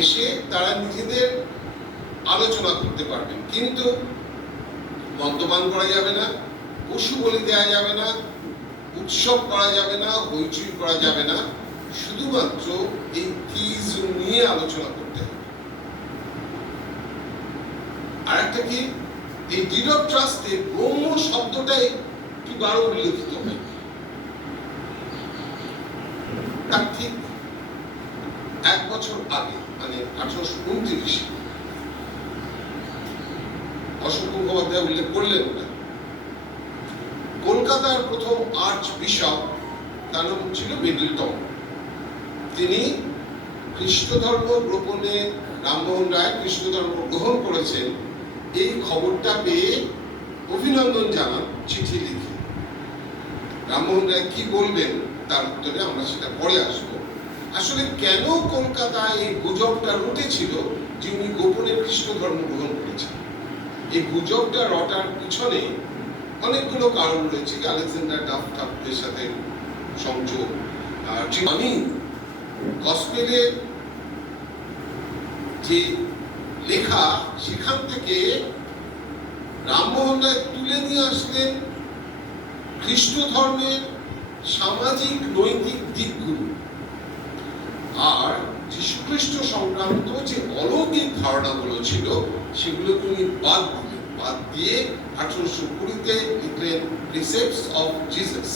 এসে তারা নিজেদের আলোচনা করতে পারবেন, কিন্তু মদ্যপান করা যাবে না, পশু বলি দেওয়া যাবে না, উৎসব করা যাবে না, হইচই করা যাবে না, শুধুমাত্র এই থিইজম নিয়ে আলোচনা করতে হবে। আর একটা কি, এই ডিড অফ ট্রাস্টে ব্রহ্ম শব্দটাই কি বারো উল্লেখিত হয়। তার ঠিক 1 বছর আগে, মানে 1829, অশোক মুখোপাধ্যায় উল্লেখ করলেন না, কলকাতার প্রথম আর্চ বিশপ, তার নাম ছিল মিডলটন, তিনি খ্রিস্ট ধর্ম গ্রহণে, রামমোহন রায় খ্রিস্ট ধর্ম গ্রহণ করেছেন এই খবরটা পেয়ে অভিনন্দন জানান চিঠি লিখে। রামমোহন রায় কি বলবেন তার উত্তরে আমরা সেটা পরে আসবো। আসলে কেন কলকাতায় এই গুজবটা রটেছিল যে উনি গোপনে খ্রিস্ট ধর্ম গ্রহণ করেছেন, এই গুজবটা রটার পিছনে অনেকগুলো কারণ রয়েছে। আলেকজান্ডার ডাফের সাথে সংযোগ, আর আমি গসপেলের যে লেখা সেখান থেকে রামমোহন রায় তুলে নিয়ে আসলেন খ্রিস্ট ধর্মের সামাজিক নৈতিক দিকগুলো, আর যীশুখ্রিস্ট সংক্রান্ত যে অলৌকিক ধারণাগুলো ছিল সেগুলো তিনি বাদ দিলেন। বাদ দিয়ে 1820-তে লিখলেন প্রিসেপ্টস অফ জিসাস।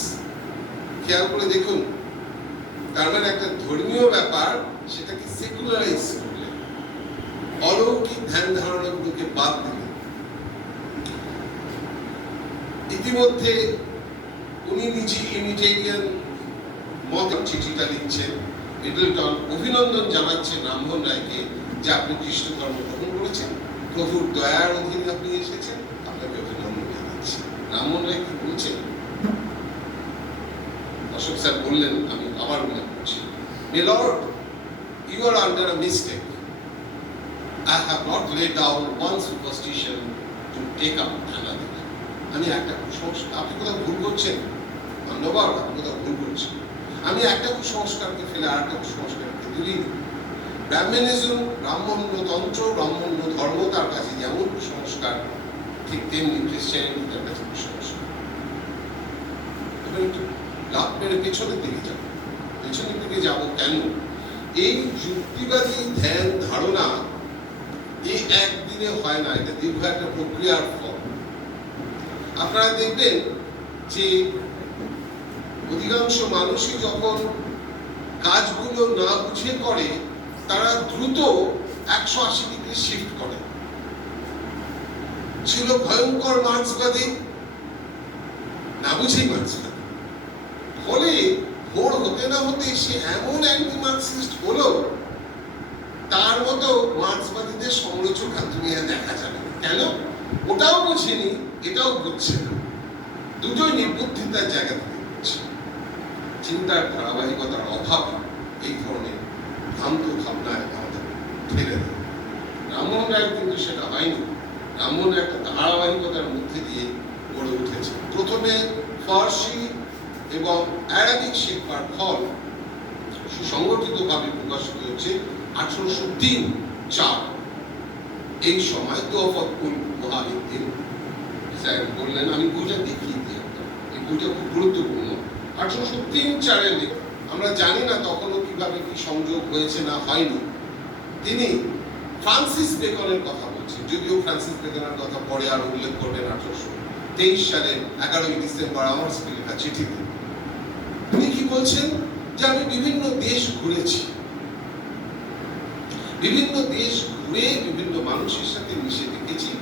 খেয়াল করে দেখুন, তার মানে একটা ধর্মীয় ব্যাপার সেটাকে সেকুলারাইজ করলেন, অলৌকিক ধ্যান ধারণাগুলোকে বাদ দিলেন। ইতিমধ্যে উনি নিজে ইউনিটেরিয়ান মত চিঠিটা লিখছেন। মিডলটন অভিনন্দন জানাচ্ছেন রামমোহন রায়কে যে আপনি খ্রিস্ট ধর্ম গ্রহণ করেছেন, প্রভুর দয়ার অধীনে আপনি এসেছেন, আপনাকে অভিনন্দন জানাচ্ছি। রামমোহন রায় কি বলছেন? অশোক স্যার বললেন, আমি আবার উল্লেখ করছি, my lord, you are under a mistake. I have not laid down one superstition to take up another. আমি একটা কুসংস্কার, আপনি কোথাও ভুল করছেন, ধন্যবাদ, আপনি কোথাও ভুল করছেন। আমি একটা কুসংস্কারকে ফেলে আর একটা কুসংস্কারকে তুলি। ব্রাহ্মণিজম, ব্রাহ্মণ্য তন্ত্র, ব্রাহ্মণ্য ধর্ম তার কাছে যেমন কুসংস্কার, ঠিক তেমনি খ্রিস্টানিটি তার কাছে কুসংস্কার। একটু লাভ মেরে পেছনের দিকে যাব। পেছনের দিকে যাব কেন? এই যুক্তিবাদী ধ্যান ধারণা এই একদিনে হয় না, এটা দীর্ঘ একটা প্রক্রিয়ার ফল। আপনারা দেখবেন যে অধিকাংশ মানুষই যখন কাজগুলো না বুঝে করে তারা দ্রুত 180 ডিগ্রি শিফট করে। ছিল ভয়ঙ্কর মার্ক্সবাদী, না বুঝেই মার্ক্সবাদী, ফলে ভোর হতে না হতে সে এমন অ্যান্টি মার্ক্সিস্ট হলো, তার মতো মার্ক্সবাদীদের সমালোচনা দুনিয়া দেখা যাবে। কেন? ওটাও বুঝেনি, এটাও বুঝছে না, দুটোই নির্বুদ্ধিতার জায়গা থেকে বুঝছে। চিন্তার ধারাবাহিকতার অভাব এই ধরনের ভ্রান্ত ভাবনায় আমাদের ঠেলে দেয়। রামমোহন রায় কিন্তু সেটা হয়নি। রামমোহন একটা ধারাবাহিকতার মধ্যে দিয়ে গড়ে উঠেছে। প্রথমে ফার্সি এবং অ্যারাবিক শিক্ষার ফল সুসংগঠিতভাবে প্রকাশিত হচ্ছে 1803-4। এই সময় তোফাকুল মুহাহিদ্দিন স্যার বললেন, আমি বইটা দেখিয়ে দিই, এই বইটা খুব গুরুত্বপূর্ণ। 1803-4 আমরা জানি না তখনও কিভাবে কি সংযোগ হয়েছে না হয়নি। তিনি ফ্রান্সিস বেকনের কথা বলছেন, যদিও ফ্রান্সিস বেকনের কথা পরে আর উল্লেখ করবেন 1823 সালের 11 ডিসেম্বর আমার লেখা চিঠিতে। তিনি কি বলছেন যে আমি বিভিন্ন দেশ ঘুরেছি, বিভিন্ন দেশ ঘুরে বিভিন্ন মানুষের সাথে মিশে দেখেছি,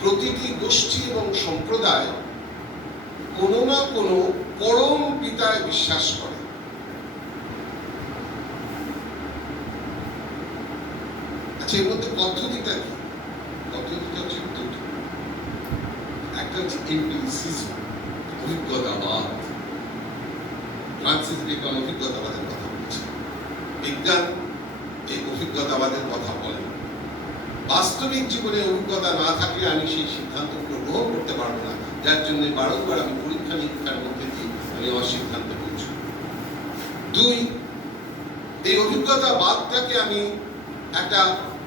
প্রতিটি গোষ্ঠী এবং সম্প্রদায় কোনো না কোনো পরম পিতায় বিশ্বাস করে। আচ্ছা, এর মধ্যে পদ্ধতিটা কি? পদ্ধতিটা হচ্ছে দুটো। একটা হচ্ছে এমপিরিসিজম, অভিজ্ঞতাবাদ। ফ্রান্সিস বেকন অভিজ্ঞতাবাদের কথা বলছেন। বিজ্ঞান এই অভিজ্ঞতাবাদের কথা বলেন। বাস্তবিক জীবনে অভিজ্ঞতা না থাকলে আমি সেই সিদ্ধান্তগুলো গ্রহণ করতে পারবো না, যার জন্য বারংবার আমি পরীক্ষা নিরীক্ষার মধ্যে দিয়ে আমি আমার সিদ্ধান্তে পৌঁছাই। 2, এই অভিজ্ঞতাবাদটাকে আমি একটা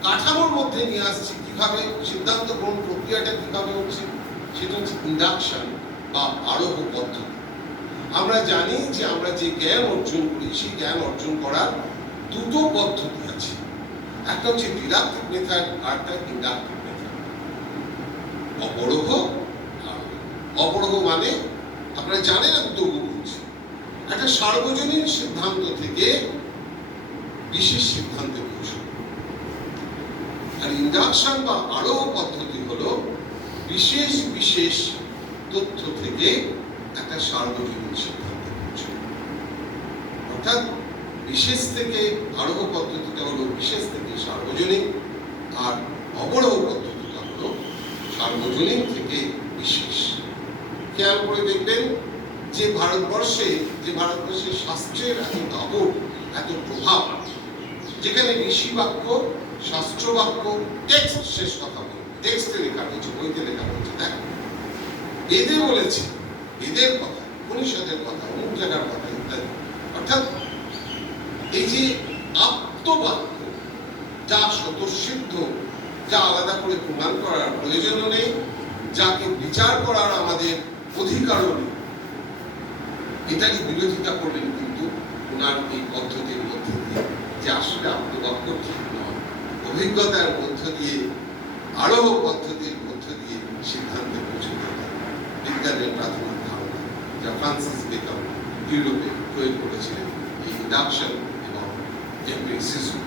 কাঠামোর মধ্যে নিয়ে আসছি, কিভাবে সিদ্ধান্ত গ্রহণ প্রক্রিয়াটা কিভাবে হচ্ছে, সেটা হচ্ছে ইন্ডাকশন বা আরোহ পদ্ধতি। আমরা জানি যে আমরা যে জ্ঞান অর্জন করি সেই জ্ঞান অর্জন করার দুটো পদ্ধতি আছে, একটা হচ্ছে ডিডাকটিভ মেথড আর একটা ইন্ডাকটিভ মেথড। অবরোহ, অবরোহ মানে আপনারা জানেন আমি তবু বলছি, একটা সার্বজনীন সিদ্ধান্ত থেকে বিশেষ সিদ্ধান্তে পৌঁছে। আর ইন্ডাকশন বা আরোহ পদ্ধতি হলো বিশেষ বিশেষ তথ্য থেকে একটা সার্বজনীন সিদ্ধান্তে পৌঁছে। অর্থাৎ বিশেষ থেকে আরোহ পদ্ধতিটা হলো বিশেষ থেকে সার্বজনীন, আর অবরোহ পদ্ধতিটা হলো সার্বজনীন থেকে বিশেষ। খেয়াল করে দেখবেন যে ভারতবর্ষের শাস্ত্রের এত দাপট, এত প্রভাব, যেখানে ঋষি বাক্য, শাস্ত্র বাক্য, টেক্সট, শেষ কথা বলি, টেক্সটে লেখা হয়েছে, বইতে লেখা হয়েছে, দেখো বেদে বলেছে, বেদের কথা, উপনিষদের কথা, অমুক জায়গার কথা ইত্যাদি। অর্থাৎ এই যে আপ্তবাক্য, যা স্বতঃসিদ্ধ, যা আলাদা করে প্রমাণ করার প্রয়োজনও নেই, যাকে বিচার করার আমাদের অধিকারও নেই, এটারই বিরোধিতা করলেন কিন্তু ওনার এই পদ্ধতির মধ্যে দিয়ে, যে আসলে আত্মবাক্য ঠিক নয়, অভিজ্ঞতার মধ্য দিয়ে, আরোহ পদ্ধতির মধ্য দিয়ে সিদ্ধান্তে পৌঁছতে হবে। বিজ্ঞানের প্রাথমিক ধারণা যা ফ্রান্সিস বেকন ইউরোপে প্রয়োগ করেছিলেন, এই ইন্ডাকশন এবং এমপিরিসিজম।